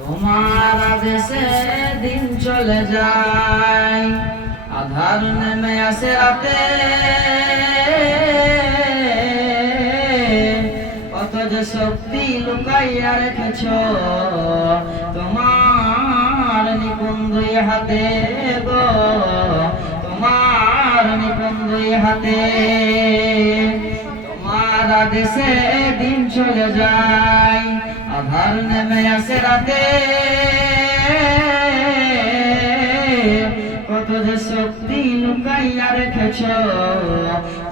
তোমার আদেশে দিন চলে যায়, আধার নেমে আসে রাতে, কত যে শক্তি লুকাইয়া রেখেছ তোমার নিপুণ দুই হাতে গো, তোমার নিপুণ দুই হাতে। তোমার আদেশে দিন চলে যায়, আধার নেমে আসে রাতে, কত যে শক্তি লুকাইয়া রেখেছ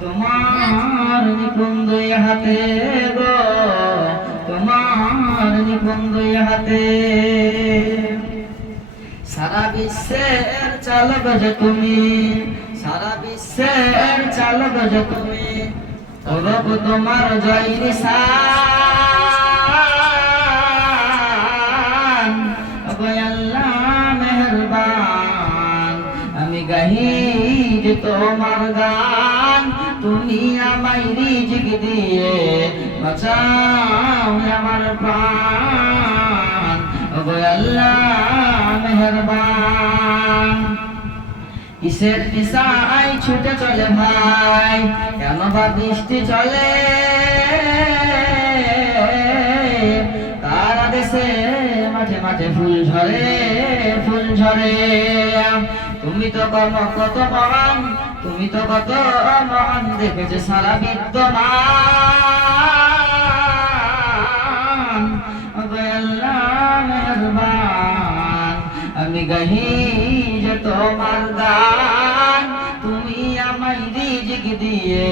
তোমার নিপুণ দুই হাতে গো, তোমার নিপুণ দুই হাতে। সারা বিশ্বের চালক যে তুমি, সারা বিশ্বের চালক যে তুমি, রব তোমার জয় নিশান, আল্লাহ মেহেরবান। আমি গাহি যে তোমার গান, তুমি আমায় রিজিক দিয়ে বাঁচাও আমার প্রাণ, আল্লাহ মেহেরবান। কিসের নিশায় ছুটে চলে ভাই, কেন বা বৃষ্টি চলে, তার আদেশে মাঠে মাঠে ফুল ঝরে, ফুল ঝরে। তুমি তো কত মহান, তুমি তো কত মহান, দেখেছে সারা বিদ্যমান, আল্লাহ মেহেরবান। আমি গাহি যে তোমার গান, তুমি আমায় রিজিক দিয়ে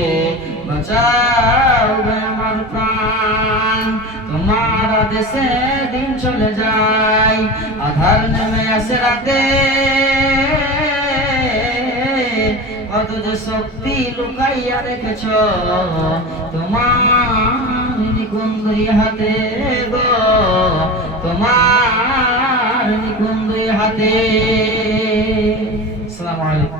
বাঁচাও আমার প্রাণ। তোমার আদেশে দিন চলে যায়, আধার নেমে আসে রাতে, কত যে শক্তি লুকাইয়া রেখেছ তোমার নিকুঞ্জ দুই হাতে গো, তোমার নিকুঞ্জ দুই হাতে। আসসালামু আলাইকুম।